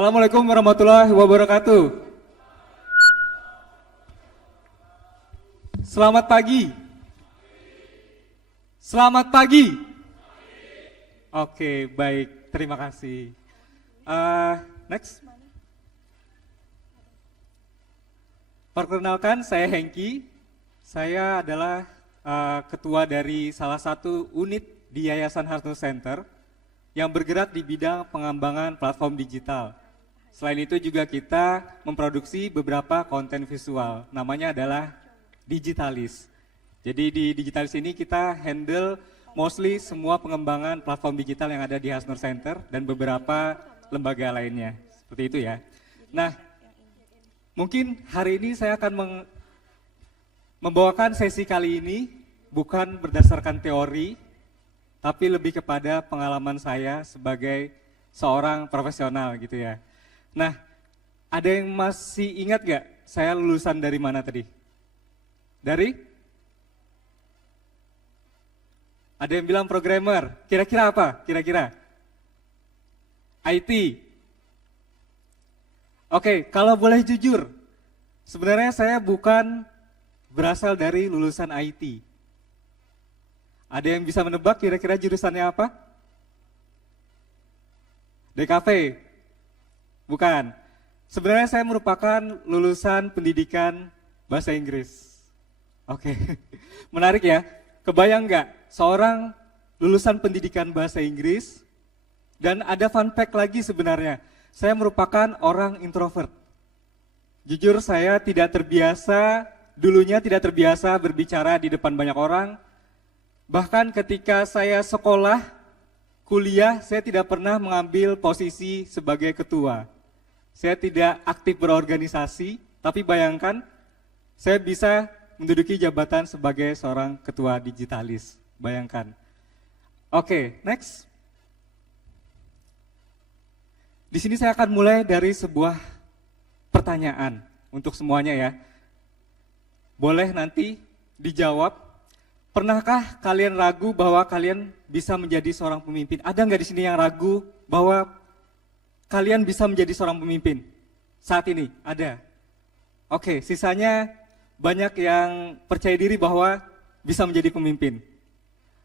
Assalamualaikum warahmatullahi wabarakatuh. Selamat pagi. Selamat pagi. Oke, baik. Terima kasih. Next. Perkenalkan, saya Hengki. Saya adalah ketua dari salah satu unit di Yayasan Hasnur Center yang bergerak di bidang pengembangan platform digital. Selain itu juga kita memproduksi beberapa konten visual, namanya adalah Digitalis. Jadi di Digitalis ini kita handle mostly semua pengembangan platform digital yang ada di Hasnur Center dan beberapa lembaga lainnya, seperti itu ya. Nah, mungkin hari ini saya akan membawakan sesi kali ini bukan berdasarkan teori, tapi lebih kepada pengalaman saya sebagai seorang profesional gitu ya. Nah, ada yang masih ingat gak saya lulusan dari mana tadi? Dari? Ada yang bilang programmer, kira-kira apa? Kira-kira? IT. Oke, kalau boleh jujur, sebenarnya saya bukan berasal dari lulusan IT. Ada yang bisa menebak kira-kira jurusannya apa? DKV? Bukan. Sebenarnya saya merupakan lulusan pendidikan bahasa Inggris. Oke, menarik ya. Kebayang nggak seorang lulusan pendidikan bahasa Inggris dan ada fun fact lagi sebenarnya. Saya merupakan orang introvert. Jujur saya dulunya tidak terbiasa berbicara di depan banyak orang. Bahkan ketika saya sekolah, kuliah, saya tidak pernah mengambil posisi sebagai ketua. Saya tidak aktif berorganisasi, tapi bayangkan saya bisa menduduki jabatan sebagai seorang ketua Digitalis. Bayangkan. Oke, next. Di sini saya akan mulai dari sebuah pertanyaan untuk semuanya ya. Boleh nanti dijawab. Pernahkah kalian ragu bahwa kalian bisa menjadi seorang pemimpin? Ada nggak di sini yang ragu bahwa kalian bisa menjadi seorang pemimpin? Saat ini, ada. Oke, sisanya banyak yang percaya diri bahwa bisa menjadi pemimpin.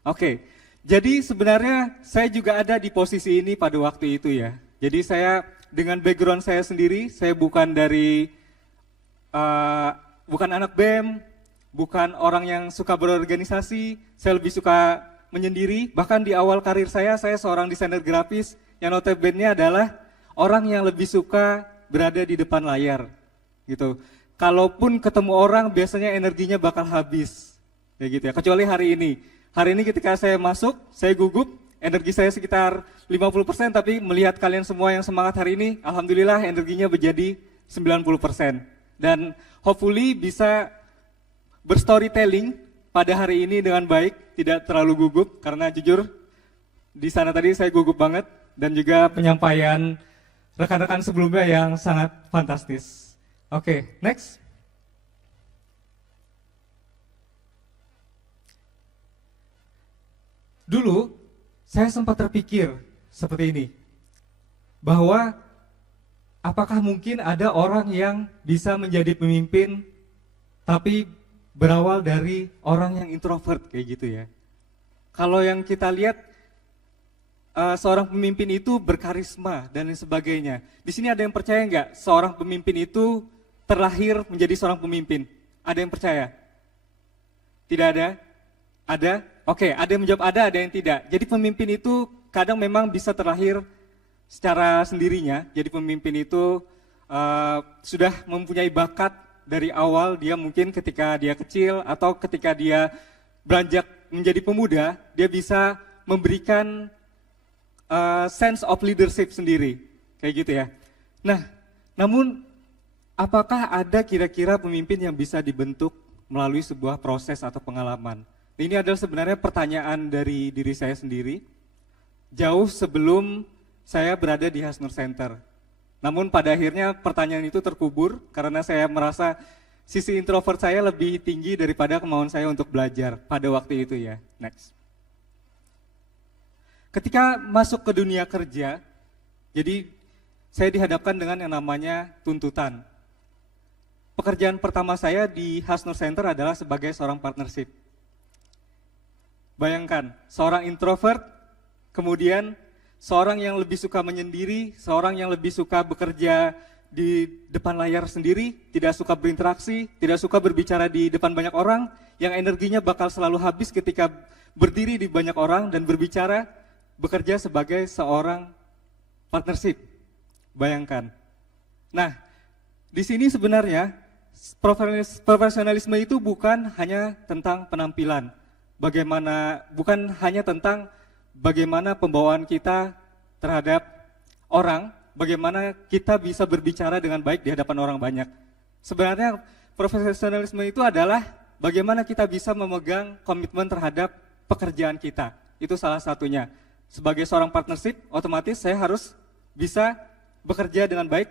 Oke, jadi sebenarnya saya juga ada di posisi ini pada waktu itu ya. Jadi saya dengan background saya sendiri, saya bukan bukan anak BEM, bukan orang yang suka berorganisasi, saya lebih suka menyendiri. Bahkan di awal karir saya seorang desainer grafis yang notabene adalah orang yang lebih suka berada di depan layar, gitu. Kalaupun ketemu orang, biasanya energinya bakal habis, kayak gitu ya. Kecuali hari ini. Hari ini ketika saya masuk, saya gugup, energi saya sekitar 50%, tapi melihat kalian semua yang semangat hari ini, alhamdulillah energinya menjadi 90%. Dan hopefully bisa berstorytelling pada hari ini dengan baik, tidak terlalu gugup, karena jujur di sana tadi saya gugup banget, dan juga penyampaian rekan-rekan sebelumnya yang sangat fantastis. Oke, next. Dulu saya sempat terpikir seperti ini, bahwa apakah mungkin ada orang yang bisa menjadi pemimpin tapi berawal dari orang yang introvert kayak gitu ya. Kalau yang kita lihat seorang pemimpin itu berkarisma dan lain sebagainya. Di sini ada yang percaya nggak seorang pemimpin itu terlahir menjadi seorang pemimpin? Ada yang percaya? Tidak ada? Ada? Oke, ada yang menjawab ada yang tidak. Jadi pemimpin itu kadang memang bisa terlahir secara sendirinya. Jadi pemimpin itu sudah mempunyai bakat dari awal, dia mungkin ketika dia kecil atau ketika dia beranjak menjadi pemuda, dia bisa memberikan sense of leadership sendiri, kayak gitu ya. Nah, namun apakah ada kira-kira pemimpin yang bisa dibentuk melalui sebuah proses atau pengalaman? Ini adalah sebenarnya pertanyaan dari diri saya sendiri, jauh sebelum saya berada di Hasnur Center. Namun pada akhirnya pertanyaan itu terkubur karena saya merasa sisi introvert saya lebih tinggi daripada kemauan saya untuk belajar pada waktu itu ya. Next. Ketika masuk ke dunia kerja, jadi saya dihadapkan dengan yang namanya tuntutan. Pekerjaan pertama saya di Hasnur Center adalah sebagai seorang partnership. Bayangkan, seorang introvert, kemudian seorang yang lebih suka menyendiri, seorang yang lebih suka bekerja di depan layar sendiri, tidak suka berinteraksi, tidak suka berbicara di depan banyak orang, yang energinya bakal selalu habis ketika berdiri di banyak orang dan berbicara, bekerja sebagai seorang partnership. Bayangkan. Nah, di sini sebenarnya profesionalisme itu bukan hanya tentang penampilan. Bukan hanya tentang bagaimana pembawaan kita terhadap orang, bagaimana kita bisa berbicara dengan baik di hadapan orang banyak. Sebenarnya profesionalisme itu adalah bagaimana kita bisa memegang komitmen terhadap pekerjaan kita. Itu salah satunya. Sebagai seorang partnership, otomatis saya harus bisa bekerja dengan baik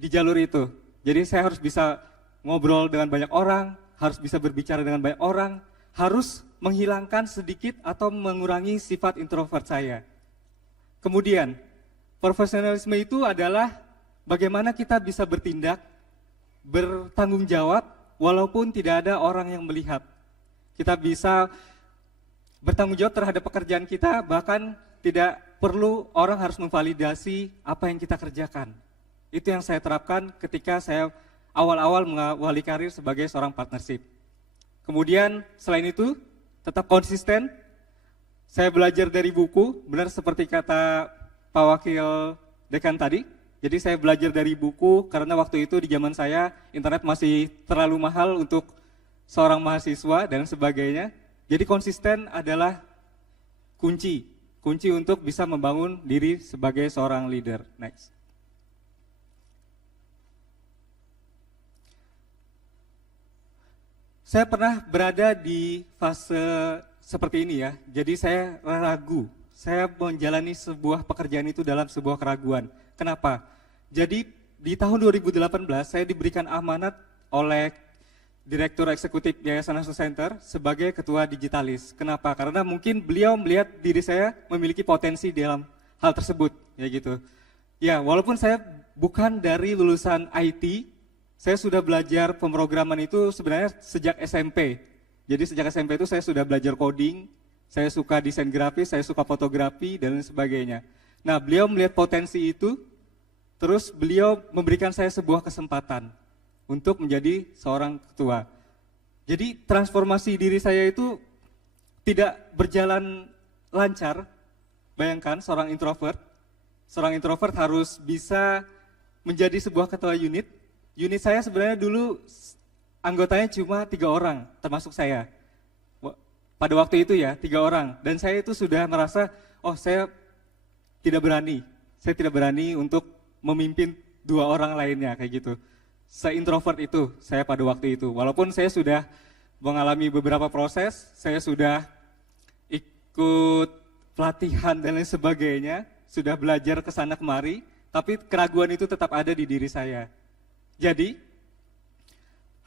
di jalur itu. Jadi saya harus bisa ngobrol dengan banyak orang, harus bisa berbicara dengan banyak orang, harus menghilangkan sedikit atau mengurangi sifat introvert saya. Kemudian, profesionalisme itu adalah bagaimana kita bisa bertindak, bertanggung jawab, walaupun tidak ada orang yang melihat. Kita bisa bertanggung jawab terhadap pekerjaan kita, bahkan tidak perlu orang harus memvalidasi apa yang kita kerjakan. Itu yang saya terapkan ketika saya awal-awal mengawali karir sebagai seorang partnership. Kemudian selain itu, tetap konsisten. Saya belajar dari buku, benar seperti kata Pak Wakil Dekan tadi. Jadi saya belajar dari buku karena waktu itu di zaman saya internet masih terlalu mahal untuk seorang mahasiswa dan sebagainya. Jadi konsisten adalah kunci untuk bisa membangun diri sebagai seorang leader. Next. Saya pernah berada di fase seperti ini ya, jadi saya ragu, saya menjalani sebuah pekerjaan itu dalam sebuah keraguan. Kenapa? Jadi di tahun 2018 saya diberikan amanat oleh Direktur Eksekutif Yayasan Hasnur Center sebagai Ketua Digitalis. Kenapa? Karena mungkin beliau melihat diri saya memiliki potensi dalam hal tersebut, ya gitu. Ya, walaupun saya bukan dari lulusan IT, saya sudah belajar pemrograman itu sebenarnya sejak SMP. Jadi sejak SMP itu saya sudah belajar coding, saya suka desain grafis, saya suka fotografi, dan lain sebagainya. Nah, beliau melihat potensi itu, terus beliau memberikan saya sebuah kesempatan untuk menjadi seorang ketua. Jadi transformasi diri saya itu tidak berjalan lancar. Bayangkan seorang introvert harus bisa menjadi sebuah ketua unit. Unit saya sebenarnya dulu anggotanya cuma 3 orang, termasuk saya. Pada waktu itu ya, 3 orang. Dan saya itu sudah merasa, saya tidak berani untuk memimpin 2 orang lainnya, kayak gitu. Se-introvert itu saya pada waktu itu. Walaupun saya sudah mengalami beberapa proses, saya sudah ikut pelatihan dan lain sebagainya, sudah belajar ke sana kemari, tapi keraguan itu tetap ada di diri saya. Jadi,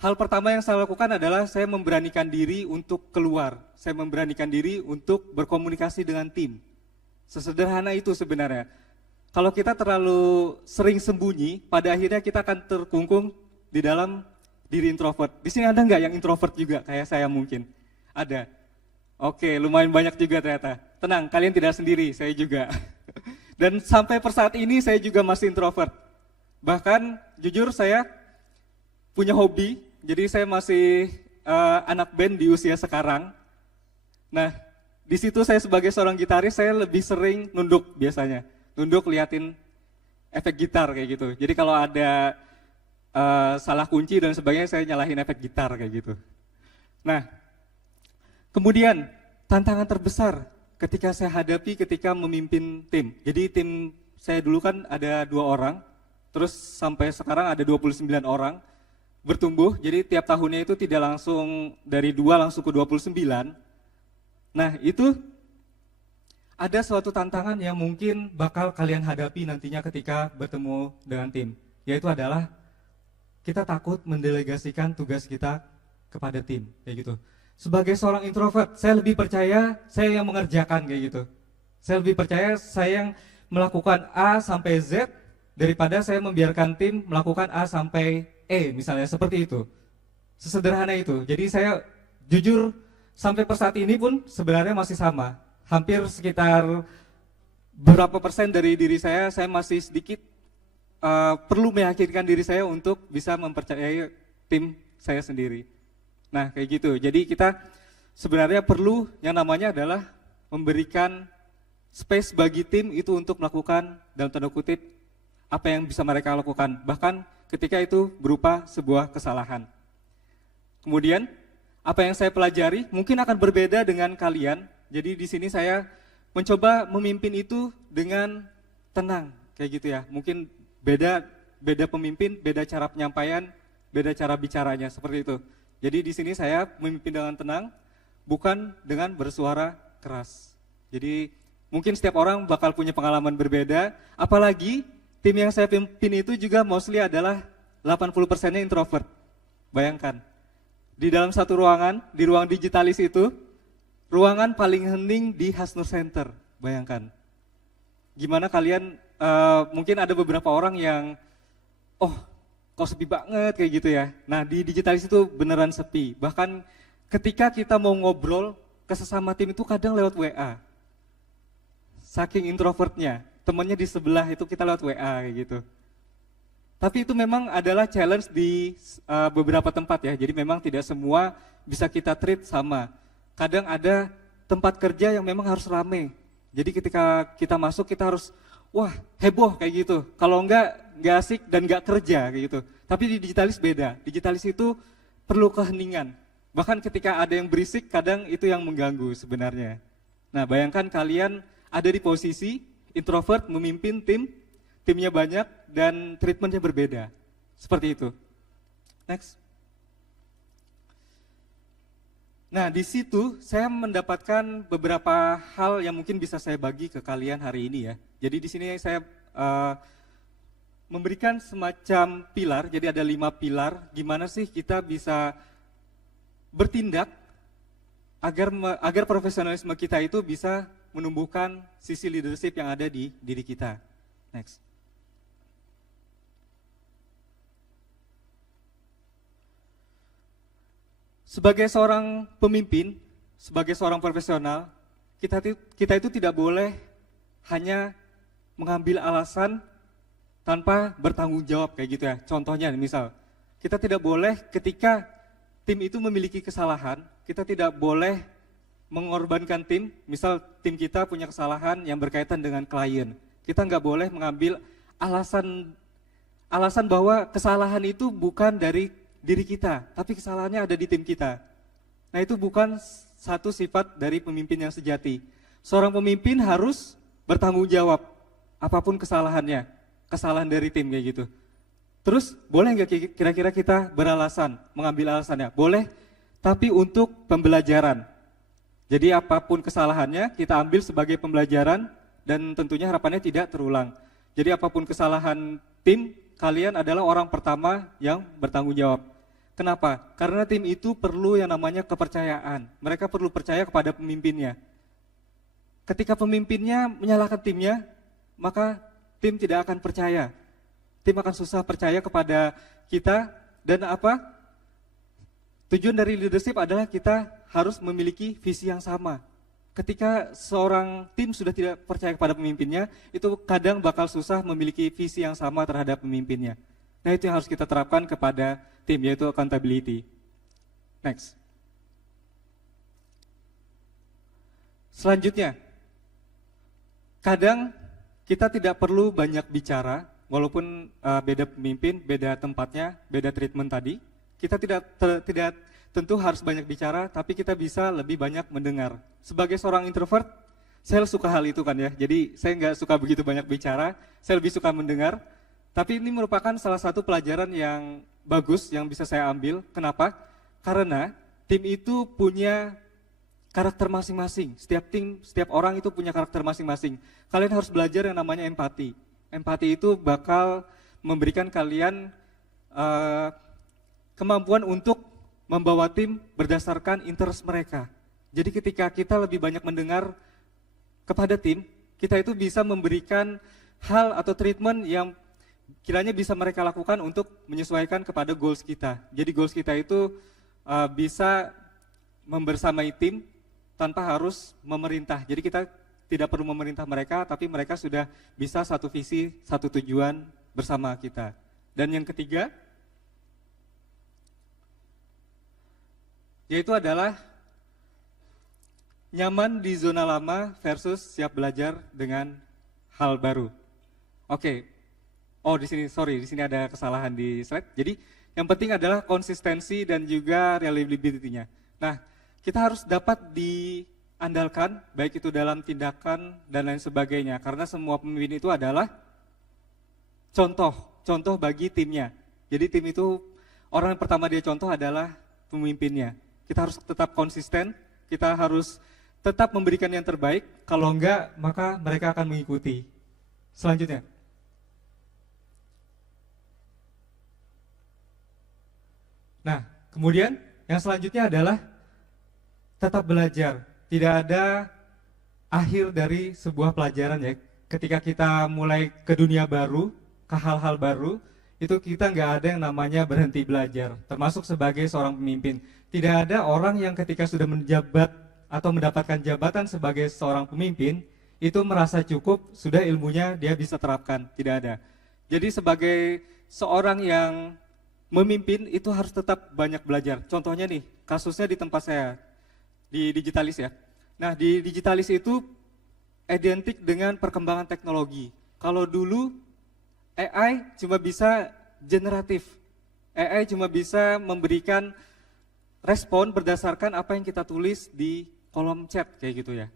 hal pertama yang saya lakukan adalah saya memberanikan diri untuk keluar. Saya memberanikan diri untuk berkomunikasi dengan tim. Sesederhana itu sebenarnya. Kalau kita terlalu sering sembunyi, pada akhirnya kita akan terkungkung di dalam diri introvert. Di sini ada nggak yang introvert juga kayak saya mungkin? Ada. Oke, lumayan banyak juga ternyata. Tenang, kalian tidak sendiri, saya juga. Dan sampai per saat ini saya juga masih introvert. Bahkan jujur saya punya hobi, jadi saya masih anak band di usia sekarang. Nah, di situ saya sebagai seorang gitaris, saya lebih sering nunduk biasanya. Nunduk liatin efek gitar kayak gitu. Jadi kalau ada salah kunci dan sebagainya, saya nyalahin efek gitar kayak gitu. Nah, kemudian tantangan terbesar ketika saya hadapi ketika memimpin tim. Jadi tim saya dulu kan ada 2 orang, terus sampai sekarang ada 29 orang, bertumbuh, jadi tiap tahunnya itu tidak langsung dari 2 langsung ke 29. Nah, itu ada suatu tantangan yang mungkin bakal kalian hadapi nantinya ketika bertemu dengan tim, yaitu adalah kita takut mendelegasikan tugas kita kepada tim, kayak gitu. Sebagai seorang introvert, saya lebih percaya saya yang mengerjakan kayak gitu. Saya lebih percaya saya yang melakukan A sampai Z, daripada saya membiarkan tim melakukan A sampai E misalnya seperti itu. Sesederhana itu. Jadi saya jujur sampai per saat ini pun sebenarnya masih sama. Hampir sekitar beberapa persen dari diri saya masih sedikit perlu meyakinkan diri saya untuk bisa mempercayai tim saya sendiri. Nah kayak gitu. Jadi kita sebenarnya perlu yang namanya adalah memberikan space bagi tim itu untuk melakukan dalam tanda kutip apa yang bisa mereka lakukan. Bahkan ketika itu berupa sebuah kesalahan. Kemudian apa yang saya pelajari mungkin akan berbeda dengan kalian. Jadi di sini saya mencoba memimpin itu dengan tenang kayak gitu ya. Mungkin beda pemimpin, beda cara penyampaian, beda cara bicaranya seperti itu. Jadi di sini saya memimpin dengan tenang, bukan dengan bersuara keras. Jadi mungkin setiap orang bakal punya pengalaman berbeda, apalagi tim yang saya pimpin itu juga mostly adalah 80%-nya introvert. Bayangkan. Di dalam satu ruangan, di ruang digitalis itu, ruangan paling hening di Hasnur Center, bayangkan. Gimana kalian, mungkin ada beberapa orang yang, oh kok sepi banget kayak gitu ya. Nah di digitalis itu beneran sepi, bahkan ketika kita mau ngobrol ke sesama tim itu kadang lewat WA. Saking introvertnya, temennya di sebelah itu kita lewat WA kayak gitu. Tapi itu memang adalah challenge di beberapa tempat ya, jadi memang tidak semua bisa kita treat sama. Kadang ada tempat kerja yang memang harus rame, jadi ketika kita masuk kita harus, wah heboh kayak gitu. Kalau enggak asik dan enggak kerja kayak gitu. Tapi di digitalis beda, digitalis itu perlu keheningan. Bahkan ketika ada yang berisik, kadang itu yang mengganggu sebenarnya. Nah bayangkan kalian ada di posisi introvert memimpin tim, timnya banyak dan treatmentnya berbeda. Seperti itu. Next. Nah di situ saya mendapatkan beberapa hal yang mungkin bisa saya bagi ke kalian hari ini ya. Jadi di sini saya memberikan semacam pilar, jadi ada 5 pilar, gimana sih kita bisa bertindak agar profesionalisme kita itu bisa menumbuhkan sisi leadership yang ada di diri kita. Next. Sebagai seorang pemimpin, sebagai seorang profesional, kita itu tidak boleh hanya mengambil alasan tanpa bertanggung jawab kayak gitu ya. Contohnya misal, kita tidak boleh ketika tim itu memiliki kesalahan, kita tidak boleh mengorbankan tim. Misal tim kita punya kesalahan yang berkaitan dengan klien, kita nggak boleh mengambil alasan bahwa kesalahan itu bukan dari diri kita, tapi kesalahannya ada di tim kita. Nah itu bukan satu sifat dari pemimpin yang sejati. Seorang pemimpin harus bertanggung jawab apapun kesalahannya, kesalahan dari tim kayak gitu. Terus boleh nggak kira-kira kita beralasan, mengambil alasannya? Boleh, tapi untuk pembelajaran. Jadi apapun kesalahannya kita ambil sebagai pembelajaran dan tentunya harapannya tidak terulang. Jadi apapun kesalahan tim, kalian adalah orang pertama yang bertanggung jawab. Kenapa? Karena tim itu perlu yang namanya kepercayaan. Mereka perlu percaya kepada pemimpinnya. Ketika pemimpinnya menyalahkan timnya, maka tim tidak akan percaya. Tim akan susah percaya kepada kita dan apa? Tujuan dari leadership adalah kita harus memiliki visi yang sama. Ketika seorang tim sudah tidak percaya kepada pemimpinnya, itu kadang bakal susah memiliki visi yang sama terhadap pemimpinnya. Nah itu yang harus kita terapkan kepada tim, yaitu accountability. Next. Selanjutnya, kadang kita tidak perlu banyak bicara, walaupun beda pemimpin, beda tempatnya, beda treatment tadi. Kita tidak tentu harus banyak bicara, tapi kita bisa lebih banyak mendengar. Sebagai seorang introvert, saya suka hal itu kan ya. Jadi saya nggak suka begitu banyak bicara, saya lebih suka mendengar. Tapi ini merupakan salah satu pelajaran yang bagus yang bisa saya ambil. Kenapa? Karena tim itu punya karakter masing-masing. Setiap orang itu punya karakter masing-masing. Kalian harus belajar yang namanya empati. Empati itu bakal memberikan kalian kemampuan untuk membawa tim berdasarkan interest mereka. Jadi ketika kita lebih banyak mendengar kepada tim, kita itu bisa memberikan hal atau treatment yang kiranya bisa mereka lakukan untuk menyesuaikan kepada goals kita. Jadi goals kita itu bisa membersamai tim tanpa harus memerintah. Jadi kita tidak perlu memerintah mereka, tapi mereka sudah bisa satu visi, satu tujuan bersama kita. Dan yang ketiga, yaitu adalah nyaman di zona lama versus siap belajar dengan hal baru. Oke. Oh, di sini ada kesalahan di slide. Jadi, yang penting adalah konsistensi dan juga reliability-nya. Nah, kita harus dapat diandalkan, baik itu dalam tindakan dan lain sebagainya. Karena semua pemimpin itu adalah contoh bagi timnya. Jadi tim itu, orang yang pertama dia contoh adalah pemimpinnya. Kita harus tetap konsisten, kita harus tetap memberikan yang terbaik. Kalau enggak, maka mereka akan mengikuti. Selanjutnya. Nah, kemudian yang selanjutnya adalah tetap belajar. Tidak ada akhir dari sebuah pelajaran ya. Ketika kita mulai ke dunia baru, ke hal-hal baru, itu kita nggak ada yang namanya berhenti belajar. Termasuk sebagai seorang pemimpin. Tidak ada orang yang ketika sudah menjabat atau mendapatkan jabatan sebagai seorang pemimpin, itu merasa cukup, sudah ilmunya dia bisa terapkan. Tidak ada. Jadi sebagai seorang yang memimpin itu harus tetap banyak belajar. Contohnya nih, kasusnya di tempat saya, di Digitalis ya. Nah, di Digitalis itu identik dengan perkembangan teknologi. Kalau dulu AI cuma bisa generatif. AI cuma bisa memberikan respon berdasarkan apa yang kita tulis di kolom chat kayak gitu ya.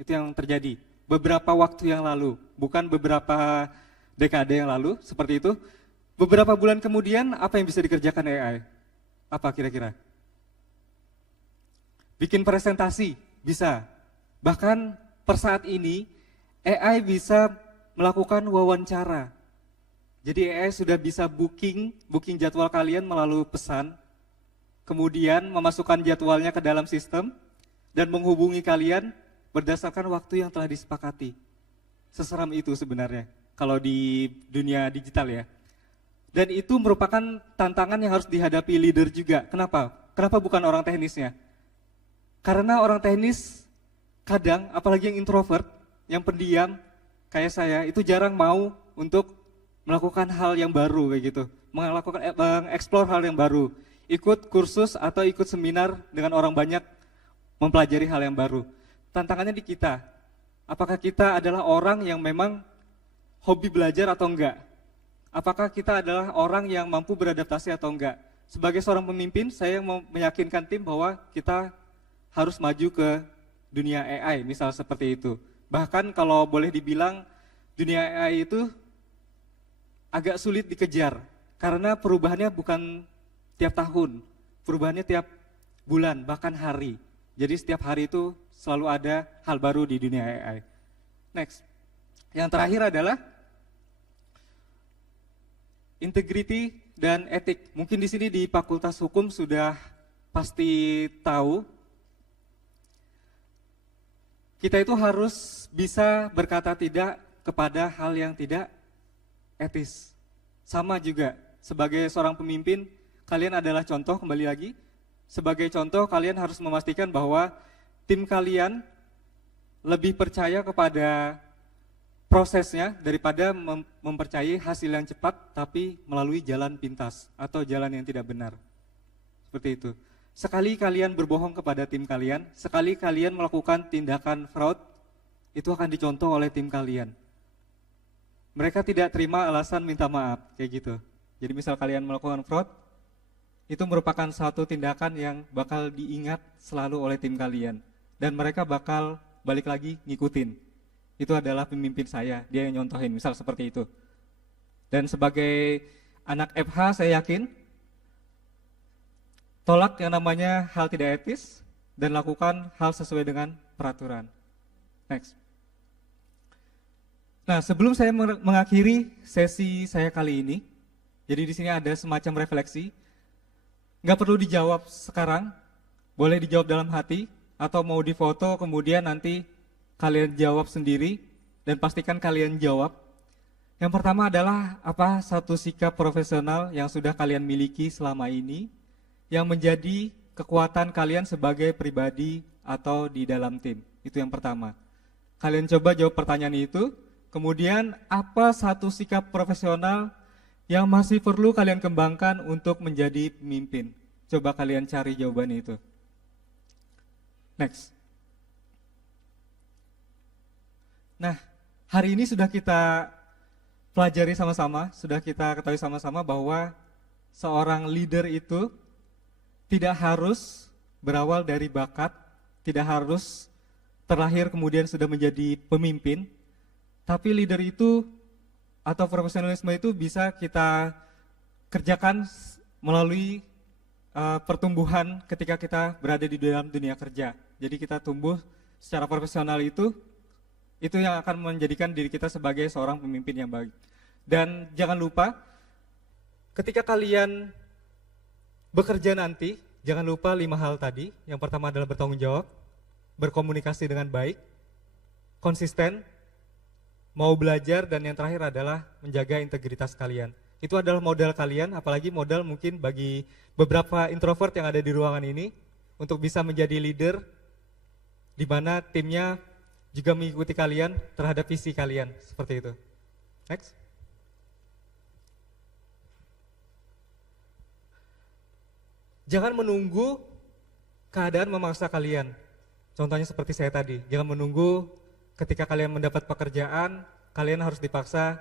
Itu yang terjadi beberapa waktu yang lalu, bukan beberapa dekade yang lalu, seperti itu. Beberapa bulan kemudian, apa yang bisa dikerjakan AI? Apa kira-kira? Bikin presentasi, bisa. Bahkan per saat ini, AI bisa melakukan wawancara. Jadi AI sudah bisa booking jadwal kalian melalui pesan, kemudian memasukkan jadwalnya ke dalam sistem, dan menghubungi kalian berdasarkan waktu yang telah disepakati. Seseram itu sebenarnya, kalau di dunia digital ya. Dan itu merupakan tantangan yang harus dihadapi leader juga. Kenapa? Kenapa bukan orang teknisnya? Karena orang teknis kadang, apalagi yang introvert, yang pendiam, kayak saya, itu jarang mau untuk melakukan hal yang baru kayak gitu. Mengeksplor hal yang baru. Ikut kursus atau ikut seminar dengan orang banyak, mempelajari hal yang baru. Tantangannya di kita. Apakah kita adalah orang yang memang hobi belajar atau enggak? Apakah kita adalah orang yang mampu beradaptasi atau enggak? Sebagai seorang pemimpin, saya mau meyakinkan tim bahwa kita harus maju ke dunia AI, misal seperti itu. Bahkan kalau boleh dibilang, dunia AI itu agak sulit dikejar, karena perubahannya bukan tiap tahun, perubahannya tiap bulan, bahkan hari. Jadi setiap hari itu selalu ada hal baru di dunia AI. Next, yang terakhir adalah integrity dan etik. Mungkin di sini di Fakultas Hukum sudah pasti tahu. Kita itu harus bisa berkata tidak kepada hal yang tidak etis. Sama juga, sebagai seorang pemimpin, kalian adalah contoh, kembali lagi. Sebagai contoh, kalian harus memastikan bahwa tim kalian lebih percaya kepada prosesnya daripada mempercayai hasil yang cepat tapi melalui jalan pintas atau jalan yang tidak benar. Seperti itu. Sekali kalian berbohong kepada tim kalian, sekali kalian melakukan tindakan fraud, itu akan dicontoh oleh tim kalian. Mereka tidak terima alasan minta maaf, kayak gitu. Jadi misal kalian melakukan fraud, itu merupakan satu tindakan yang bakal diingat selalu oleh tim kalian. Dan mereka bakal balik lagi ngikutin. Itu adalah pemimpin saya, dia yang nyontohin, misal seperti itu. Dan sebagai anak FH saya yakin, tolak yang namanya hal tidak etis dan lakukan hal sesuai dengan peraturan. Next. Nah, sebelum saya mengakhiri sesi saya kali ini, jadi di sini ada semacam refleksi. Nggak perlu dijawab sekarang, boleh dijawab dalam hati, atau mau difoto kemudian nanti kalian jawab sendiri dan pastikan kalian jawab. Yang pertama adalah apa satu sikap profesional yang sudah kalian miliki selama ini yang menjadi kekuatan kalian sebagai pribadi atau di dalam tim. Itu yang pertama. Kalian coba jawab pertanyaan itu. Kemudian apa satu sikap profesional yang masih perlu kalian kembangkan untuk menjadi pemimpin? Coba kalian cari jawabannya itu. Next. Nah, hari ini sudah kita pelajari sama-sama, sudah kita ketahui sama-sama bahwa seorang leader itu tidak harus berawal dari bakat, tidak harus terlahir kemudian sudah menjadi pemimpin, tapi leader itu atau profesionalisme itu bisa kita kerjakan melalui pertumbuhan ketika kita berada di dalam dunia kerja. Jadi kita tumbuh secara profesional itu yang akan menjadikan diri kita sebagai seorang pemimpin yang baik. Dan jangan lupa, ketika kalian bekerja nanti, jangan lupa 5 hal tadi. Yang pertama adalah bertanggung jawab, berkomunikasi dengan baik, konsisten, mau belajar, dan yang terakhir adalah menjaga integritas kalian. Itu adalah modal kalian, apalagi modal mungkin bagi beberapa introvert yang ada di ruangan ini, untuk bisa menjadi leader, di mana timnya juga mengikuti kalian terhadap visi kalian, seperti itu. Next. Jangan menunggu keadaan memaksa kalian. Contohnya seperti saya tadi, jangan menunggu ketika kalian mendapat pekerjaan, kalian harus dipaksa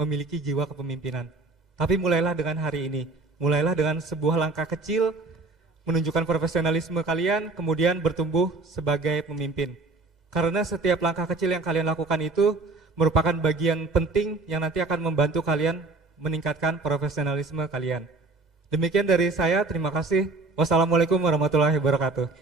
memiliki jiwa kepemimpinan. Tapi mulailah dengan hari ini, mulailah dengan sebuah langkah kecil, menunjukkan profesionalisme kalian, kemudian bertumbuh sebagai pemimpin. Karena setiap langkah kecil yang kalian lakukan itu merupakan bagian penting yang nanti akan membantu kalian meningkatkan profesionalisme kalian. Demikian dari saya, terima kasih. Wassalamualaikum warahmatullahi wabarakatuh.